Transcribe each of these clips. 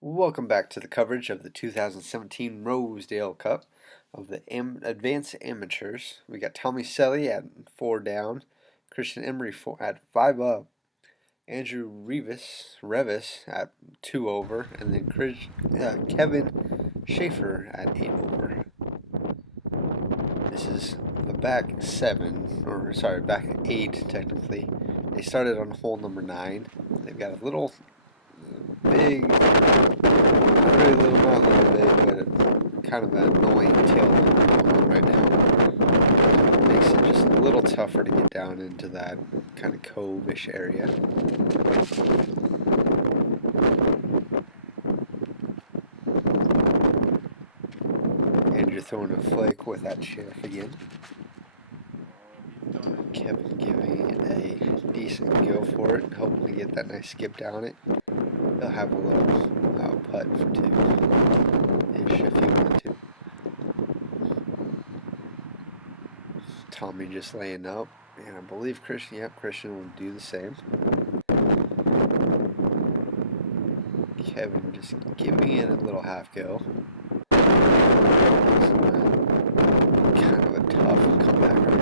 Welcome back to the coverage of the 2017 Rosedale Cup of the Advanced Amateurs. We got Tommy Selle at 4 down, Christian Embrey at 5 up, Andrew Revis at 2 over, and then Kevin Shaffer at 8 over. This is the back 7, or sorry, back 8 technically. They started on hole number 9. They've got a little big, not really little, not a little big, but kind of an annoying tailwind going on right now. Makes it just a little tougher to get down into that kind of cove-ish area. Andrew throwing a flake with that shaft again. Kevin giving it a decent go for it, hoping to get that nice skip down it. He'll have a little putt for 2-ish if he wanted to. Tommy just laying up, and I believe Christian will do the same. Kevin just giving it a little half go. Kind of a tough comebacker.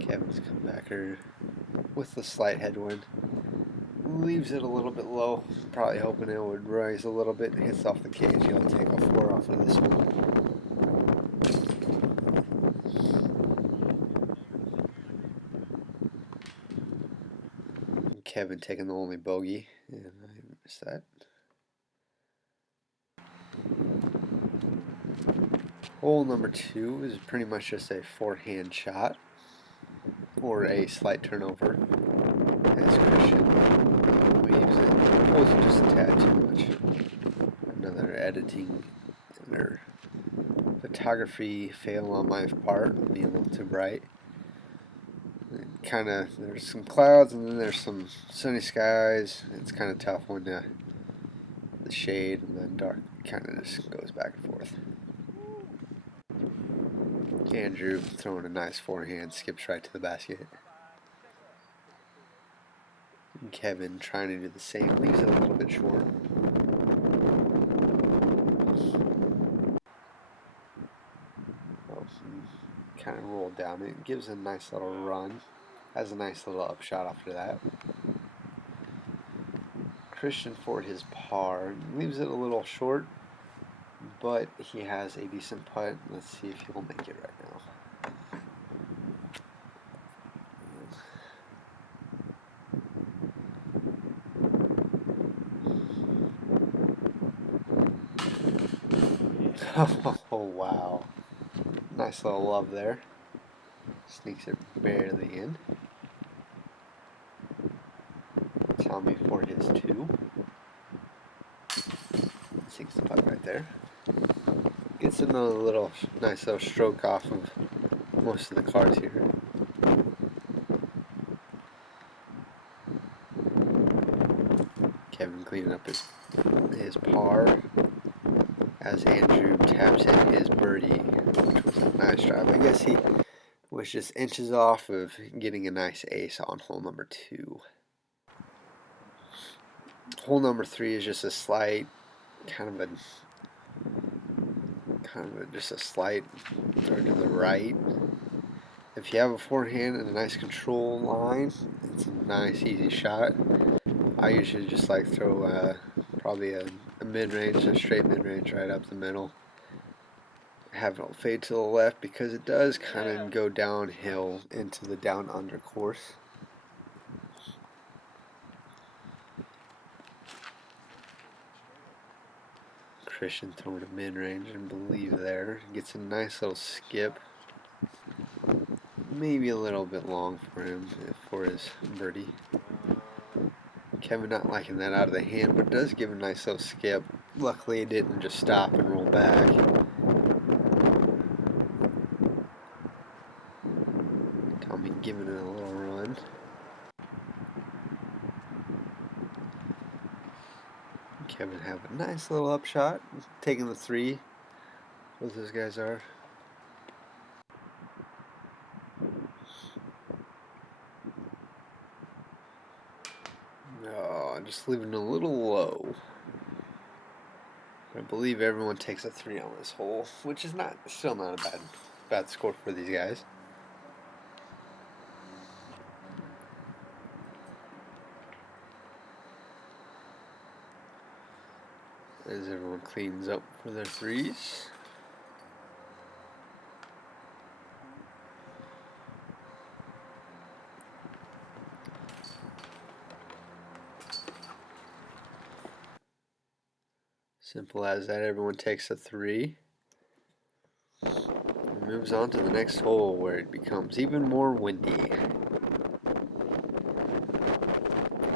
Kevin's comebacker with the slight headwind leaves it a little bit low, probably hoping it would rise a little bit and hits off the cage. He'll take a 4 off of this one. Kevin taking the only bogey, and I missed that. Hole number 2 is pretty much just a forehand shot or a slight turnover as Christian leaves it, pulls it just a tad too much. Another editing or photography fail on my part, being a little too bright. Kind of, there's some clouds and then there's some sunny skies. It's kind of tough when the shade and then dark kind of just goes back and forth. Andrew throwing a nice forehand, skips right to the basket. And Kevin trying to do the same, leaves it a little bit short. Kind of rolled down it, gives a nice little run, has a nice little upshot after that. Christian for his par, leaves it a little short, but he has a decent putt. Let's see if he'll make it right now. Oh, wow. Nice little love there. Sneaks it barely in. Tommy for his 2. Sinks the putt right there. Gets another little nice little stroke off of most of the cars here. Kevin cleaning up his par as Andrew taps in his birdie, which was a nice drive. I guess he was just inches off of getting a nice ace on hole number 2. Hole number 3 is just a slight, just a slight throw to the right. If you have a forehand and a nice control line, it's a nice easy shot. I usually just like throw probably a mid-range, a straight mid-range right up the middle. Have it fade to the left because it does kind of go downhill into the down under course. Christian throwing a mid-range and believe there. Gets a nice little skip. Maybe a little bit long for him for his birdie. Kevin not liking that out of the hand, but does give a nice little skip. Luckily it didn't just stop and roll back. Tommy giving it a little run. Kevin have a nice little upshot, taking the 3. Both those guys are. No, just leaving a little low. I believe everyone takes a 3 on this hole, which is still not a bad score for these guys. As everyone cleans up for their 3s. Simple as that, everyone takes a 3. And moves on to the next hole where it becomes even more windy.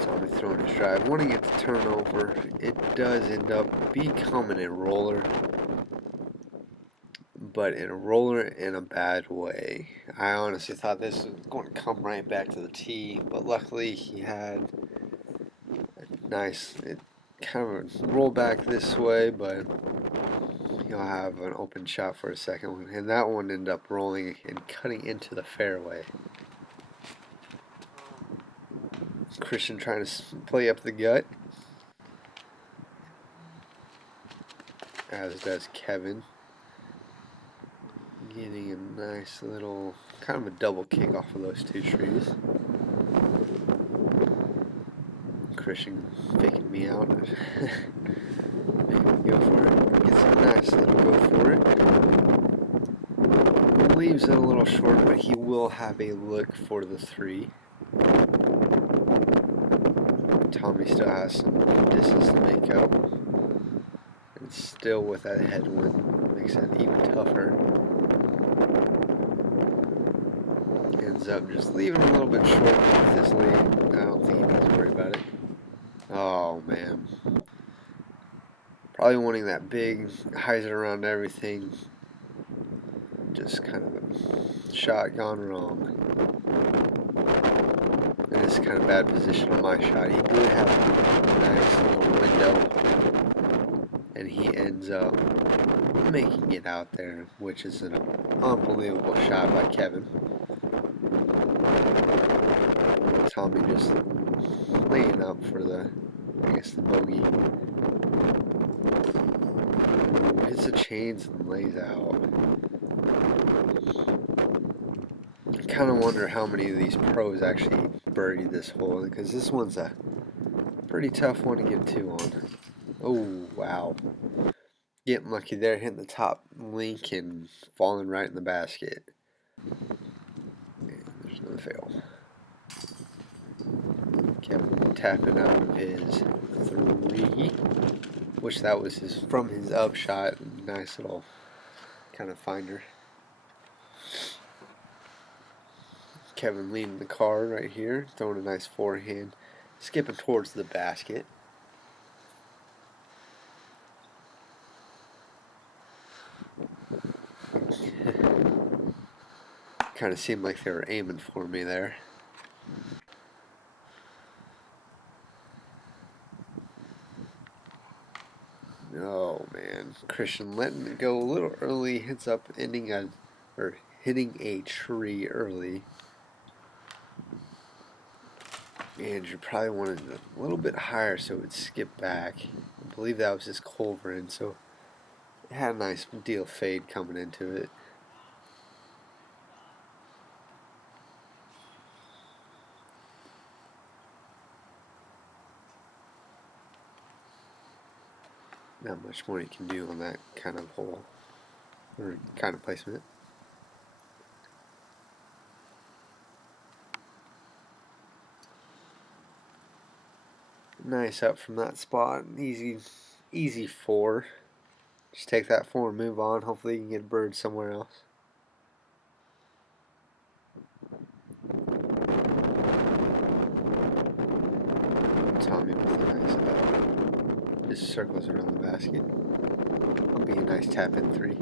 Tommy throwing his drive, wanting it to turn over. It does end up becoming a roller, but in a bad way. I honestly thought this was going to come right back to the tee, but luckily he had a nice, it kind of roll back this way, but he'll have an open shot for a second one, and that one ended up rolling and cutting into the fairway. Christian trying to play up the gut, as does Kevin. Getting a nice little, kind of a double kick off of those 2 trees. Christian faking me out. Making me go for it. Gets a nice little go for it. Leaves it a little short, but he will have a look for the 3. Tommy still has some distance to make up. And still with that headwind, makes it even tougher. Ends up just leaving a little bit short with his lead. I don't think he needs to worry about it. Oh man. Probably wanting that big hyzer around everything. Just kind of a shot gone wrong. And it's kind of bad position on my shot. He did have a nice little window. And he ends up making it out there, which is an unbelievable shot by Kevin. Tommy just laying up for the bogey. Hits the chains and lays out. I kind of wonder how many of these pros actually birdied this hole, because this one's a pretty tough one to get 2 on. Oh, wow. Getting lucky there, hitting the top link and falling right in the basket. And there's another fail. Kevin tapping out of his 3. Wish that was from his upshot. Nice little kind of finder. Kevin leading the card right here, throwing a nice forehand, skipping towards the basket. Kind of seemed like they were aiming for me there. Oh man, Christian letting it go a little early, hits up hitting a tree early. And you probably wanted it a little bit higher so it would skip back. I believe that was his culverin, so it had a nice deal fade coming into it. Not much more you can do on that kind of hole, or kind of placement. Nice up from that spot. Easy 4. Just take that 4 and move on. Hopefully you can get a bird somewhere else. Tommy with a nice just circles around the basket. It'll be a nice tap in 3.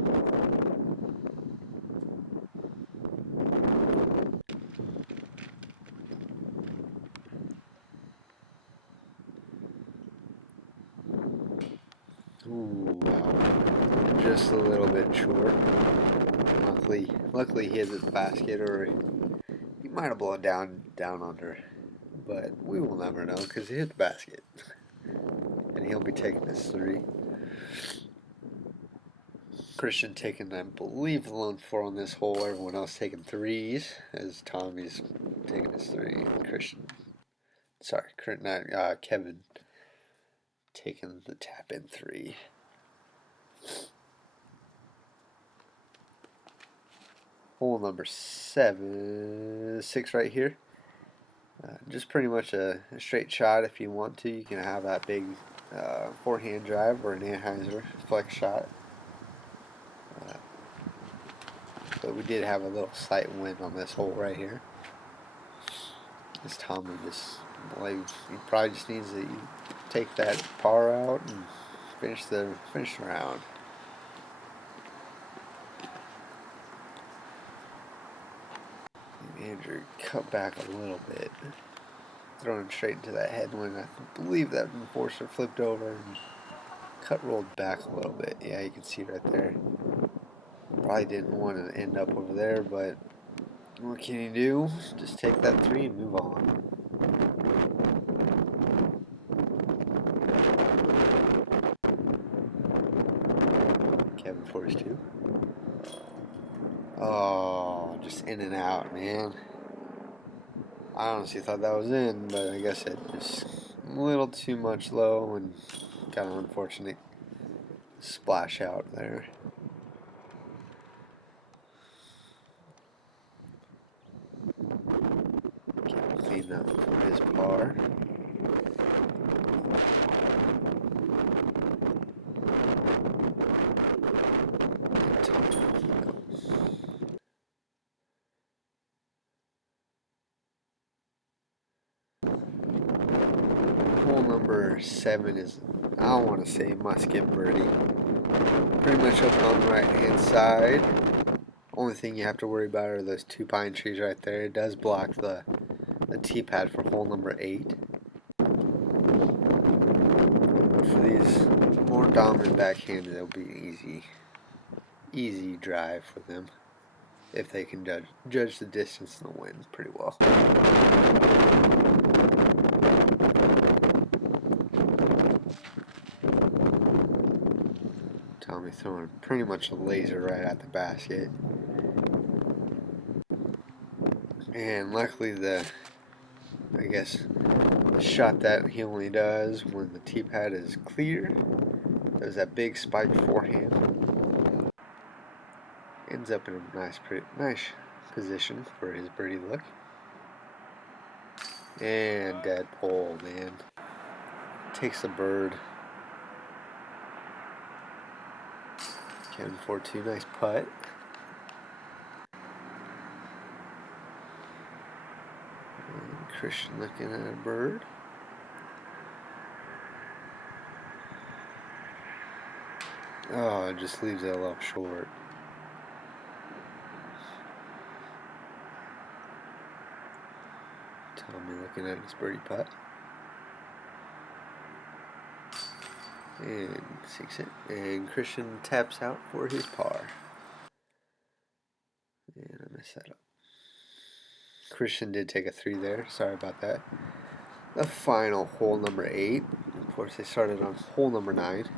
Ooh, wow. Just a little bit short. Luckily he hit the basket, or he might have blown down under. but we will never know because he hit the basket. And he'll be taking his 3. Christian taking, I believe, the lone 4 on this hole. Everyone else taking 3s as Tommy's taking his 3. Christian, sorry, Kevin taking the tap in 3. Hole number 6 right here. Just pretty much a straight shot if you want to. You can have that big forehand drive or an Anheuser flex shot. But we did have a little slight wind on this hole right here. This Tommy just, he probably just needs to take that par out and finish the round. Andrew cut back a little bit, throwing straight into that headwind. I believe that enforcer flipped over and cut rolled back a little bit. Yeah, you can see right there. Probably didn't want to end up over there, but what can you do? Just take that 3 and move on. Kevin 42. Oh, just in and out, man. I honestly thought that was in, but I guess it just a little too much low and kind of unfortunate splash out there. Kevin cleaned up for his par. Hole number 7 is, I don't want to say must get birdie. Pretty much open on the right hand side. Only thing you have to worry about are those 2 pine trees right there. It does block the tee pad for hole number 8. But for these more dominant backhanded, it'll be an easy drive for them if they can judge the distance and the wind pretty well. Tommy throwing pretty much a laser right at the basket. And luckily the shot that he only does when the tee pad is clear. Does that big spike forehand. Ends up in a nice position for his birdie look. And dead pole, man. Takes a bird. Kevin 4-2, nice putt. And Christian looking at a bird. Oh, it just leaves it a little short. Tommy looking at his birdie putt. And sinks it. And Christian taps out for his par. And I messed that up. Christian did take a 3 there. Sorry about that. The final hole number 8. Of course, they started on hole number 9.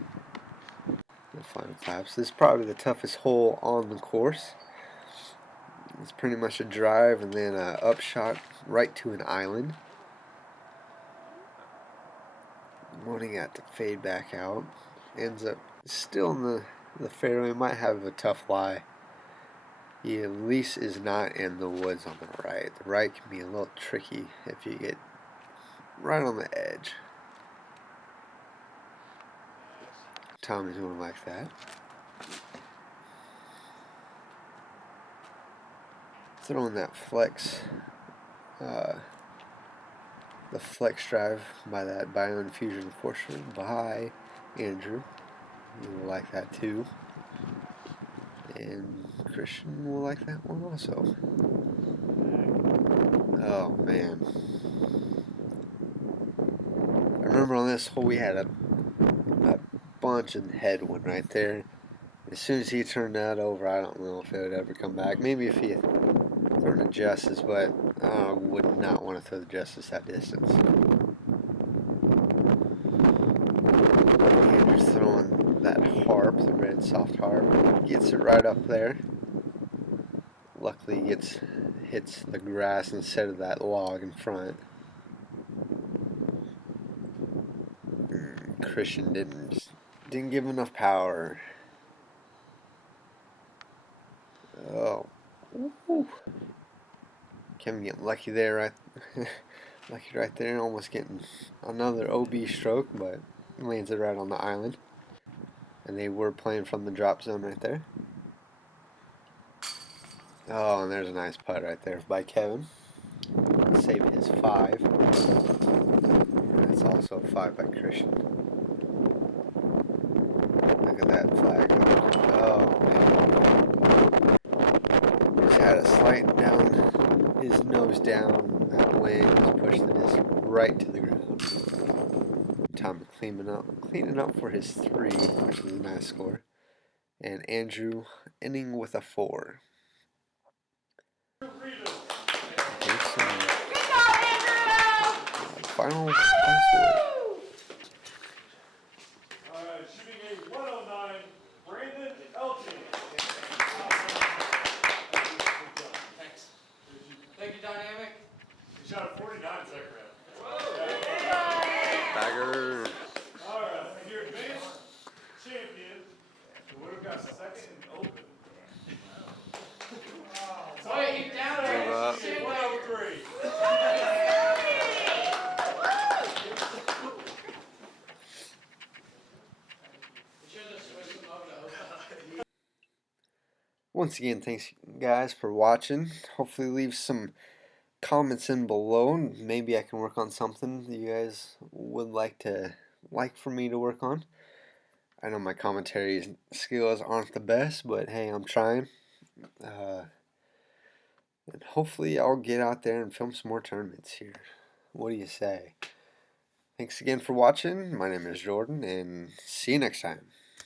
The final claps. This is probably the toughest hole on the course. It's pretty much a drive and then an upshot right to an island. Wanting it to fade back out. Ends up still in the fairway. Might have a tough lie. He at least is not in the woods on the right. The right can be a little tricky if you get right on the edge. Tommy's going like that. Throwing that flex, the flex drive by that Bioinfusion Enforcer by Andrew. You will like that too. And Christian will like that one also. Oh man. I remember on this hole we had a bunch of headwind right there. As soon as he turned that over, I don't know if it would ever come back. Maybe if he thrown adjusts, but I would not want want to throw the justice that distance. Andrew's throwing that harp, the red soft harp. Gets it right up there. Luckily hits the grass instead of that log in front. Christian didn't give enough power. Oh, woo. Kevin getting lucky there, right? Lucky right there, almost getting another OB stroke, but lands it right on the island. And they were playing from the drop zone right there. Oh, and there's a nice putt right there by Kevin. Save his 5. And that's also a 5 by Christian. Look at that flag. Oh, man. Just had a slight down, his nose down. That wind just pushed the disc right to the ground. Tom cleaning up for his 3, which is a nice score. And Andrew ending with a 4. Final score. Shooting a 109, Brandon Elgin. Thanks. Thank you, Dynamic. He shot a 49 second round. Bagger. Alright, your advanced champion, who would have got second in the open. Wait, he's down Give up. 103. Once again, thanks guys for watching. Hopefully leave some comments in below and maybe I can work on something that you guys would like for me to work on. I know my commentary skills aren't the best, but hey, I'm trying. And hopefully I'll get out there and film some more tournaments here. What do you say? Thanks again for watching. My name is Jordan, and see you next time.